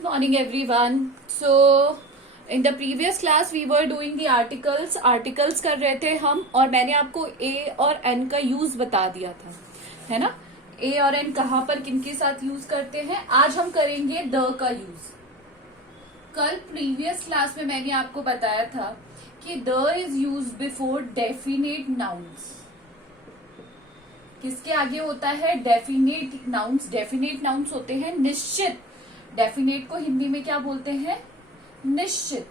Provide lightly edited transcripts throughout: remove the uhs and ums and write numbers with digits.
Good morning everyone. So in the previous class we were doing the articles कर रहे थे हम, और मैंने आपको a और n का यूज बता दिया था, है ना। a और n कहाँ पर किनके साथ यूज करते हैं। आज हम करेंगे द का यूज। कल प्रीवियस क्लास में मैंने आपको बताया था कि the is use before definite nouns. किसके आगे होता है? Definite nouns. डेफिनेट नाउन्स होते हैं निश्चित। डेफिनेट को हिंदी में क्या बोलते हैं? निश्चित।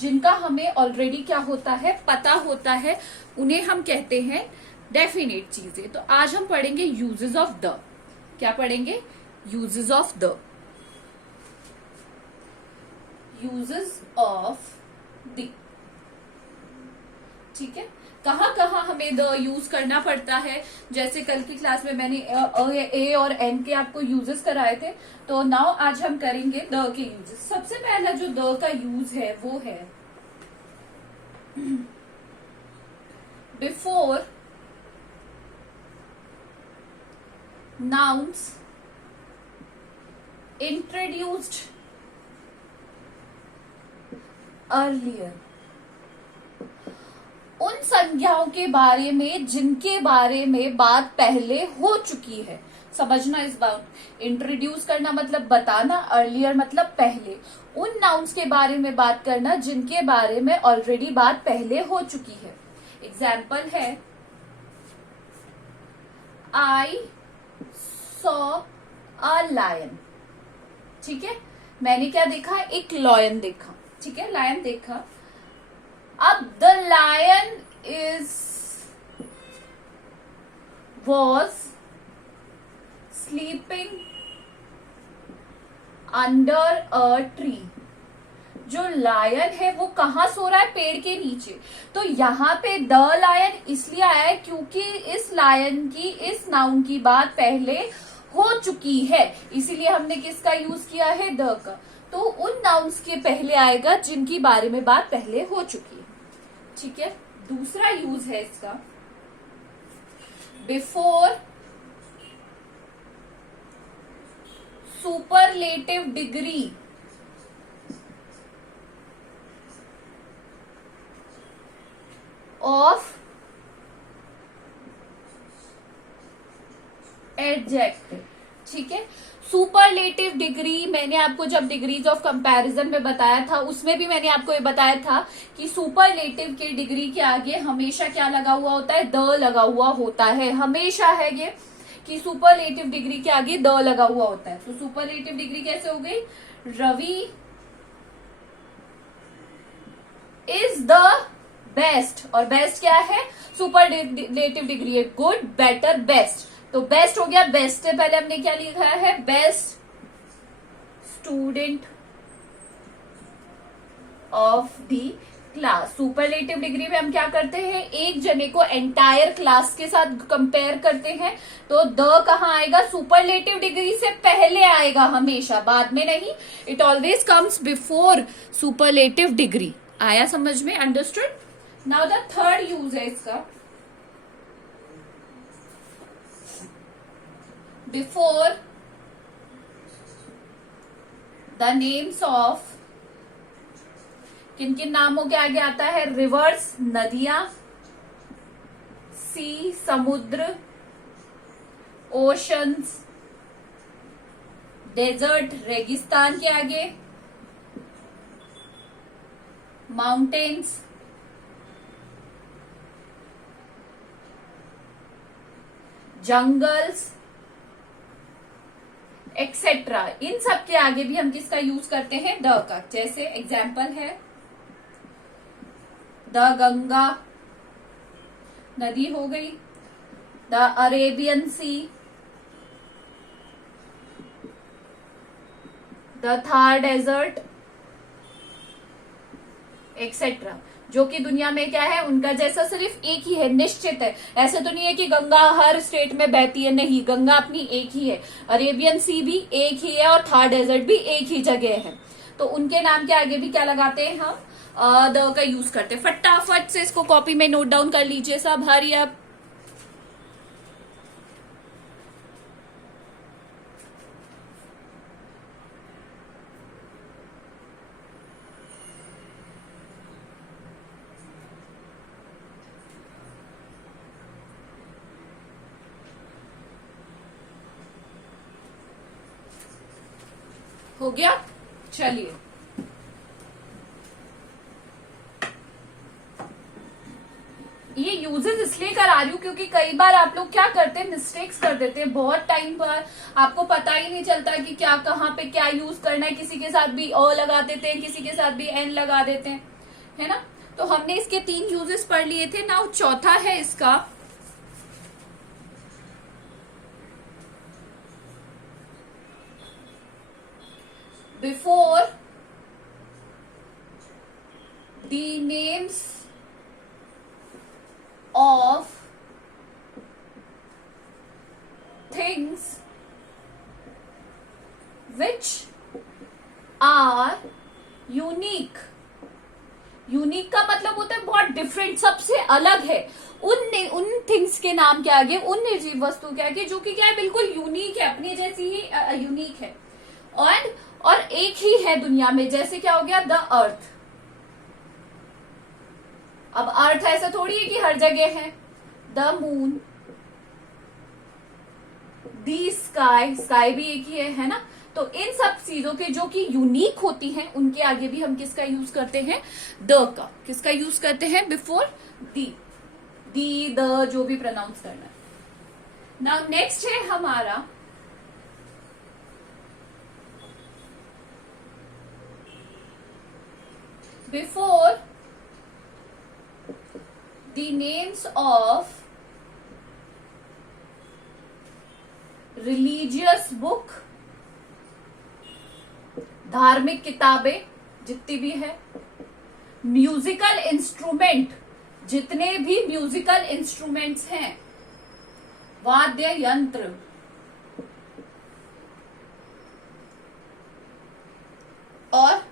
जिनका हमें ऑलरेडी क्या होता है, पता होता है, उन्हें हम कहते हैं डेफिनेट चीजें। तो आज हम पढ़ेंगे यूजेस ऑफ द। क्या पढ़ेंगे? Uses of the. Uses of the, ठीक है। कहाँ कहाँ हमें द यूज करना पड़ता है। जैसे कल की क्लास में मैंने ए और एन के आपको यूजेस कराए थे, तो नाउ आज हम करेंगे द के यूजेस। सबसे पहला जो द का यूज है वो है बिफोर नाउन्स इंट्रोड्यूस्ड अर्लियर। उन संज्ञाओं के बारे में जिनके बारे में बात पहले हो चुकी है। समझना इस बात। इंट्रोड्यूस करना मतलब बताना, अर्लियर मतलब पहले। उन नाउन्स के बारे में बात करना जिनके बारे में ऑलरेडी बात पहले हो चुकी है। एग्जाम्पल है आई सॉ अ लायन। ठीक है, मैंने क्या देखा? एक लॉयन देखा। ठीक है, लायन देखा। अब the lion was sleeping under a tree. जो लायन है वो कहाँ सो रहा है? पेड़ के नीचे। तो यहाँ पे द लायन इसलिए आया है क्योंकि इस लायन की, इस नाउन की बात पहले हो चुकी है, इसीलिए हमने किसका यूज किया है? द का। तो उन नाउन्स के पहले आएगा जिनकी बारे में बात पहले हो चुकी है। ठीक है। दूसरा यूज है इसका before superlative degree of adjective. ठीक है, सुपरलेटिव डिग्री मैंने आपको जब डिग्रीज ऑफ कंपैरिजन में बताया था, उसमें भी मैंने आपको ये बताया था कि सुपरलेटिव के डिग्री के आगे हमेशा क्या लगा हुआ होता है? द लगा हुआ होता है। हमेशा है ये कि सुपरलेटिव डिग्री के आगे द लगा हुआ होता है। तो सुपरलेटिव डिग्री कैसे हो गई? Ravi is the best. और बेस्ट क्या है? सुपरलेटिव डिग्री है गुड, बेटर, बेस्ट। तो बेस्ट हो गया। बेस्ट से पहले हमने क्या लिखा है? Best student of the class. Superlative degree में हम क्या करते हैं? एक जने को एंटायर क्लास के साथ कंपेयर करते हैं। तो द कहाँ आएगा? सुपरलेटिव डिग्री से पहले आएगा, हमेशा, बाद में नहीं। It always comes before superlative degree. आया समझ में? Understood. Now the third use है इसका बिफोर द नेम्स ऑफ। किन किन नामों के आगे आता है? रिवर्स, नदियां, सी समुद्र, ओशंस, डेजर्ट रेगिस्तान के आगे, माउंटेन्स, जंगल्स, एक्सेट्रा। इन सब के आगे भी हम किसका यूज करते हैं? द का। जैसे एग्जाम्पल है द गंगा, नदी हो गई, the Arabian sea, the Thar desert, etcetera. जो कि दुनिया में क्या है? उनका जैसा सिर्फ एक ही है, निश्चित है। ऐसे तो नहीं है कि गंगा हर स्टेट में बहती है, नहीं, गंगा अपनी एक ही है, अरेबियन सी भी एक ही है, और थार डेजर्ट भी एक ही जगह है। तो उनके नाम के आगे भी क्या लगाते हैं हम? द का यूज करते हैं। फटाफट से इसको कॉपी में नोट डाउन कर लीजिए सब, हरी अप। हो गया। चलिए, ये यूजेस इसलिए करा रही हूँ क्योंकि कई बार आप लोग क्या करते हैं, मिस्टेक्स कर देते हैं बहुत टाइम पर, आपको पता ही नहीं चलता कि क्या कहाँ पे क्या यूज करना है। किसी के साथ भी अ लगा देते हैं, किसी के साथ भी एन लगा देते हैं, है ना। तो हमने इसके 3 यूजेस पढ़ लिए थे। नाउ चौथा है इसका before the names of things which are unique। Unique का मतलब होता है बहुत डिफरेंट, सबसे अलग है। उन थिंग्स के नाम के आगे, उन निर्जीव वस्तु के आगे जो कि क्या है, बिल्कुल यूनिक है, अपनी जैसी ही यूनिक है और एक ही है दुनिया में। जैसे क्या हो गया, द अर्थ। अब अर्थ ऐसा थोड़ी है कि हर जगह है। The moon, the sky, sky भी एक ही है ना। तो इन सब चीजों के जो कि यूनिक होती हैं, उनके आगे भी हम किसका यूज करते हैं, द का। किसका यूज करते हैं, बिफोर दी, द जो भी प्रोनाउंस करना है। नाउ नेक्स्ट है हमारा before the names of religious book, धार्मिक किताबें जितनी भी है, म्यूजिकल इंस्ट्रूमेंट, जितने भी म्यूजिकल इंस्ट्रूमेंट्स हैं, वाद्य यंत्र, और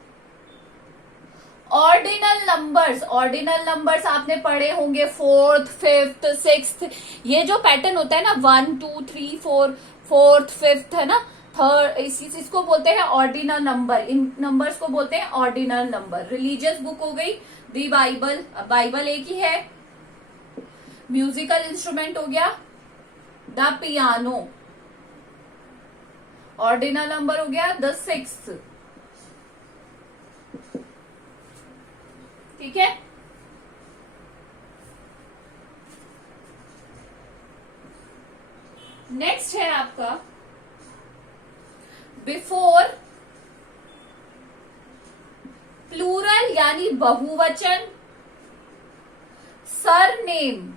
ऑर्डिनल नंबर्स। ऑर्डिनल नंबर्स आपने पढ़े होंगे, 4th 5th 6th, ये जो पैटर्न होता है ना, 1 2 3 4, 4th 5th है ना, 3rd, इसको बोलते हैं ऑर्डिनल नंबर। इन नंबर्स को बोलते हैं ऑर्डिनल नंबर। रिलीजियस बुक हो गई दी बाइबल, बाइबल एक ही है। म्यूजिकल इंस्ट्रूमेंट हो गया द पियानो, ऑर्डिनल नंबर हो गया द 6th। ठीक है, नेक्स्ट है आपका बिफोर प्लूरल यानी बहुवचन, surname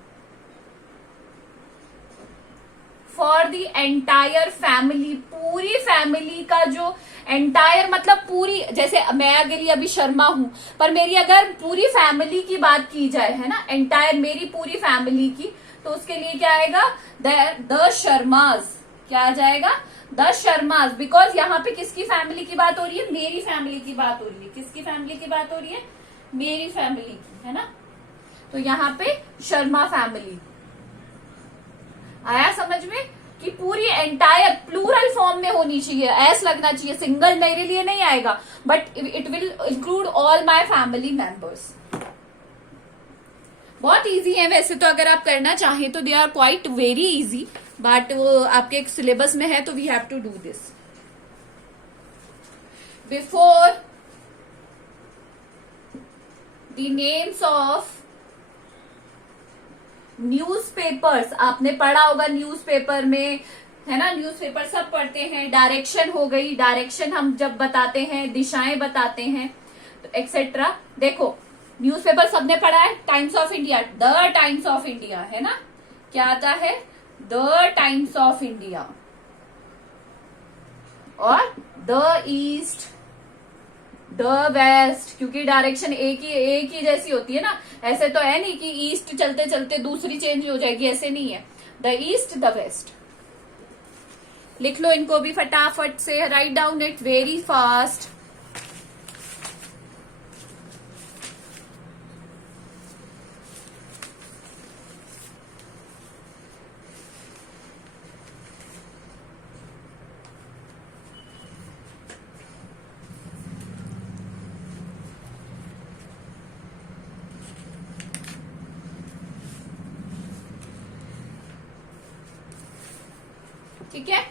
for the entire family, पूरी फैमिली का जो एंटायर मतलब पूरी, जैसे मैं अकेली अभी शर्मा हूं, पर मेरी अगर पूरी फैमिली की बात की जाए, है ना, एंटायर मेरी पूरी फैमिली की, तो उसके लिए क्या आएगा, द शर्माज। क्या आ जाएगा, द शर्माज। बिकॉज यहाँ पे किसकी फैमिली की बात हो रही है, मेरी फैमिली की बात हो रही है। किसकी फैमिली की बात हो रही है, मेरी फैमिली की, है ना। तो यहाँ पे शर्मा फैमिली आया समझ में, कि पूरी एंटायर प्लूरल फॉर्म में होनी चाहिए, एस लगना चाहिए, सिंगल मेरे लिए नहीं आएगा, but it will include all my family members. बहुत इजी है वैसे तो, अगर आप करना चाहें तो they are quite very easy, but आपके एक सिलेबस में है तो we have to do this. Before the names of newspapers, आपने पढ़ा होगा न्यूज़पेपर में, है ना, न्यूज़पेपर सब पढ़ते हैं। डायरेक्शन हो गई, डायरेक्शन हम जब बताते हैं, दिशाएं बताते हैं, तो एक्सेट्रा। देखो न्यूज़पेपर सबने पढ़ा है, times of India, the times of India, है ना, क्या आता है, द टाइम्स ऑफ इंडिया, और द ईस्ट, द वेस्ट, क्योंकि डायरेक्शन एक ही जैसी होती है ना। ऐसे तो है नहीं कि ईस्ट चलते चलते दूसरी चेंज हो जाएगी, ऐसे नहीं है। The east, the west. लिख लो इनको भी फटाफट से, write down it very fast. ठीक है,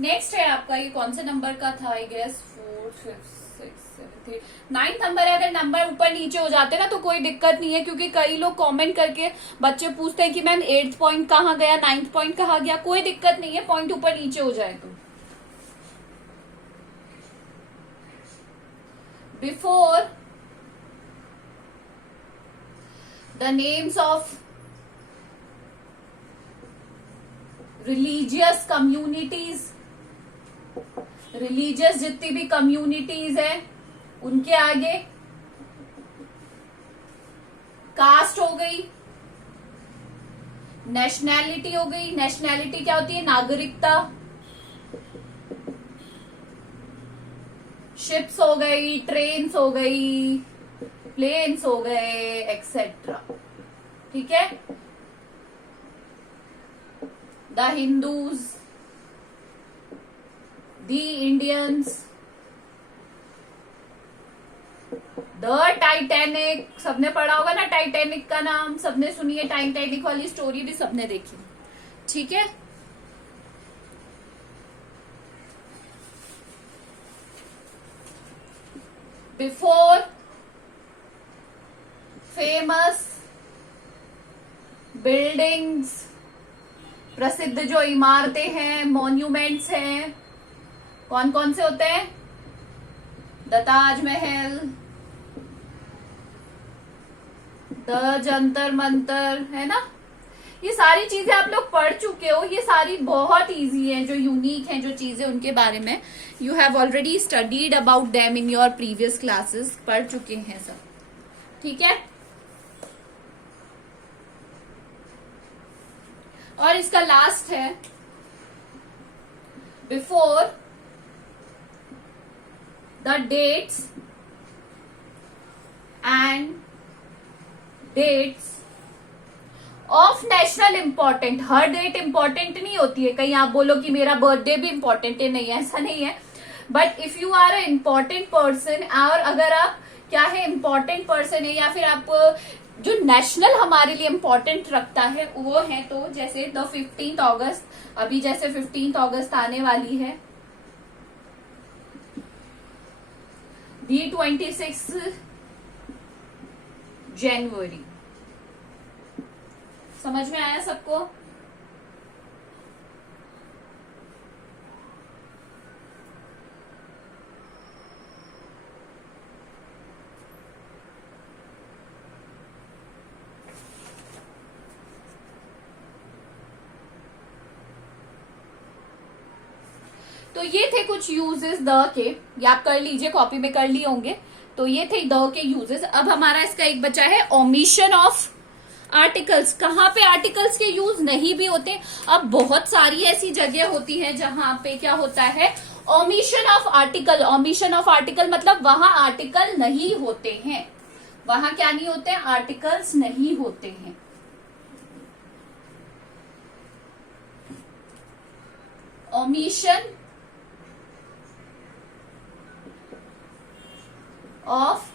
नेक्स्ट है आपका, ये कौन से नंबर का था, आई गेस 4, 5, 6, 7, 8, 9 नंबर है। अगर नंबर ऊपर नीचे हो जाते ना तो कोई दिक्कत नहीं है, क्योंकि कई लोग कमेंट करके बच्चे पूछते हैं कि मैम 8th पॉइंट कहाँ गया, 9th पॉइंट कहाँ गया। कोई दिक्कत नहीं है, पॉइंट ऊपर नीचे हो जाए तो। Before the names of religious communities, religious जितनी भी कम्युनिटीज है उनके आगे कास्ट हो गई, नेशनैलिटी हो गई। नेशनैलिटी क्या होती है, नागरिकता। शिप्स हो गई, ट्रेन्स हो गई, प्लेन्स हो गए, एक्सेट्रा। ठीक है। The Hindus, the Indians, the Titanic, सबने पढ़ा होगा ना टाइटैनिक का नाम, सबने सुनी है, टाइटैनिक वाली स्टोरी भी सबने देखी। ठीक है। बिफोर फेमस बिल्डिंग्स, प्रसिद्ध जो इमारतें हैं, मॉन्यूमेंट्स हैं, कौन कौन से होते हैं, द ताजमहल, द जंतर मंतर, है ना। ये सारी चीजें आप लोग पढ़ चुके हो, ये सारी बहुत इजी हैं, जो यूनिक हैं जो चीजें, उनके बारे में you have already studied about them in your previous classes, पढ़ चुके हैं सब। ठीक है। और इसका लास्ट है before the dates and dates of national important. हर डेट इंपॉर्टेंट नहीं होती है, कहीं आप बोलो कि मेरा बर्थडे भी इंपॉर्टेंट है, नहीं ऐसा नहीं है। But if you are a important person, और अगर आप क्या है इम्पॉर्टेंट पर्सन है, या फिर आप जो नेशनल हमारे लिए इम्पोर्टेंट रखता है वो है, तो जैसे द 15th अगस्त, अभी जैसे 15th अगस्त आने वाली है, दी 26 जनवरी। समझ में आया सबको। तो ये थे कुछ यूजेस द के, ये आप कर लीजिए, कॉपी में कर लिए होंगे। तो ये थे द के यूजेस। अब हमारा इसका एक बचा है ओमिशन ऑफ आर्टिकल्स। कहाँ पे आर्टिकल्स के यूज नहीं भी होते। अब बहुत सारी ऐसी जगह होती है जहां पे क्या होता है, omission of article. Omission of article मतलब वहां आर्टिकल नहीं होते हैं, वहां क्या नहीं होते हैं, आर्टिकल्स नहीं होते हैं। Omission of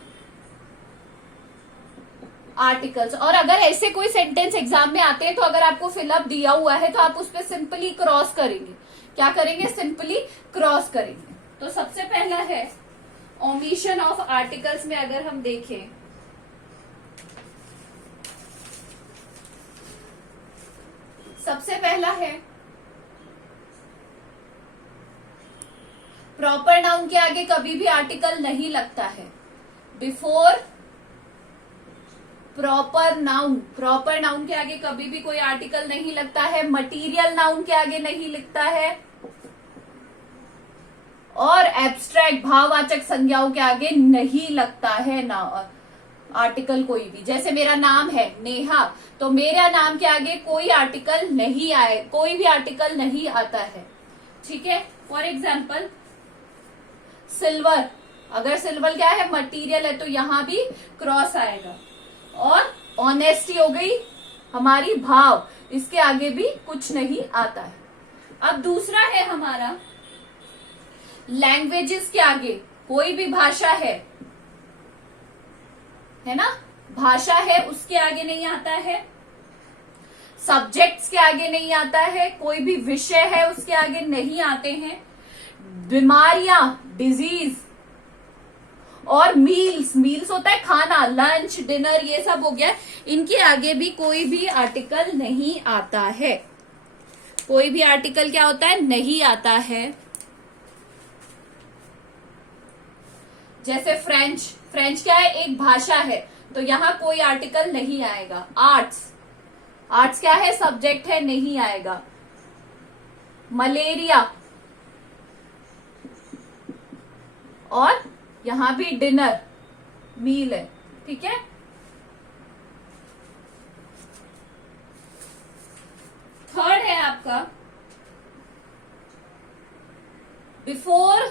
articles. और अगर ऐसे कोई सेंटेंस एग्जाम में आते हैं तो अगर आपको फिलअप दिया हुआ है तो आप उस पर सिंपली क्रॉस करेंगे। क्या करेंगे, सिंपली क्रॉस करेंगे। तो सबसे पहला है ओमिशन ऑफ आर्टिकल्स में अगर हम देखें, सबसे पहला है प्रॉपर नाउन के आगे कभी भी आर्टिकल नहीं लगता है। Before proper noun, proper noun के आगे कभी भी कोई आर्टिकल नहीं लगता है। मटीरियल नाउन के आगे नहीं लिखता है, और एब्स्ट्रैक्ट भाववाचक संज्ञाओं के आगे नहीं लगता है ना आर्टिकल कोई भी। जैसे मेरा नाम है नेहा, तो मेरा नाम के आगे कोई आर्टिकल नहीं आए, कोई भी आर्टिकल नहीं आता है। ठीक है। फॉर एग्जाम्पल सिल्वर, अगर सिल्वर क्या है, मटीरियल है, तो यहां भी क्रॉस आएगा। और ऑनेस्टी हो गई हमारी भाव, इसके आगे भी कुछ नहीं आता है। अब दूसरा है हमारा लैंग्वेजेस के आगे, कोई भी भाषा है ना, भाषा है, उसके आगे नहीं आता है। सब्जेक्ट्स के आगे नहीं आता है, कोई भी विषय है उसके आगे नहीं आते हैं। बीमारियां, डिजीज, और मील्स, मील्स होता है खाना, लंच, डिनर, ये सब हो गया, इनके आगे भी कोई भी आर्टिकल नहीं आता है। कोई भी आर्टिकल क्या होता है, नहीं आता है। जैसे फ्रेंच, फ्रेंच क्या है, एक भाषा है, तो यहां कोई आर्टिकल नहीं आएगा। आर्ट्स, आर्ट्स क्या है, सब्जेक्ट है, नहीं आएगा। मलेरिया, और यहां भी डिनर, मील है, ठीक है। थर्ड है आपका बिफोर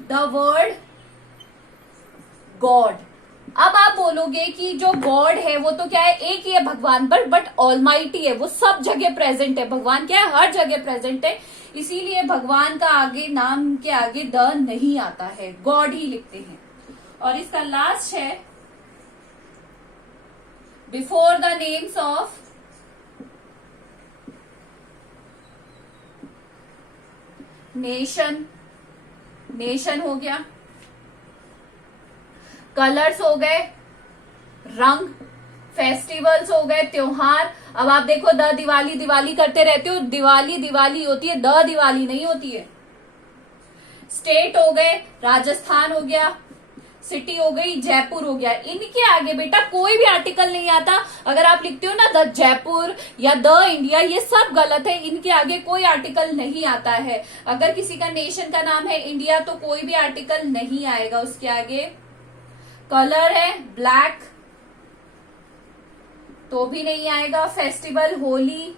द वर्ड गॉड। अब आप बोलोगे कि जो गॉड है वो तो क्या है, एक ही है भगवान, पर बट ऑलमाइटी है, वो सब जगह प्रेजेंट है। भगवान क्या है, हर जगह प्रेजेंट है, इसीलिए भगवान का आगे, नाम के आगे द नहीं आता है, गॉड ही लिखते हैं। और इसका लास्ट है before the names of nation, nation हो गया, कलर्स हो गए, रंग, फेस्टिवल्स हो गए, त्योहार। अब आप देखो, द दिवाली, दिवाली करते रहते हो, दिवाली दिवाली होती है, द दिवाली नहीं होती है। स्टेट हो गए, राजस्थान हो गया, सिटी हो गई, जयपुर हो गया। इनके आगे बेटा कोई भी आर्टिकल नहीं आता। अगर आप लिखते हो ना द जयपुर या द इंडिया, ये सब गलत है, इनके आगे कोई आर्टिकल नहीं आता है। अगर किसी का नेशन का नाम है इंडिया, तो कोई भी आर्टिकल नहीं आएगा उसके आगे। कलर है ब्लैक, तो भी नहीं आएगा। Festival Holi,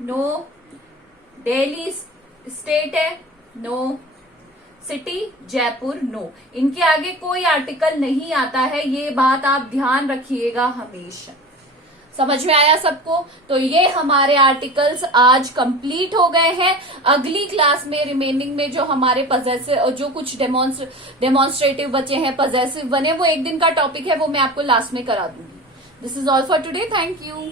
no. Delhi state है, नो। City Jaipur, no. इनके आगे कोई आर्टिकल नहीं आता है, ये बात आप ध्यान रखिएगा हमेशा। समझ में आया सबको? तो ये हमारे आर्टिकल्स आज कंप्लीट हो गए हैं। अगली क्लास में रिमेनिंग में जो हमारे पजेसिव, जो कुछ डेमोन्स्ट्रेटिव बचे हैं, पजेसिव बने, वो एक दिन का टॉपिक है, वो मैं आपको लास्ट में करा दूंगी। This is all for today, thank you.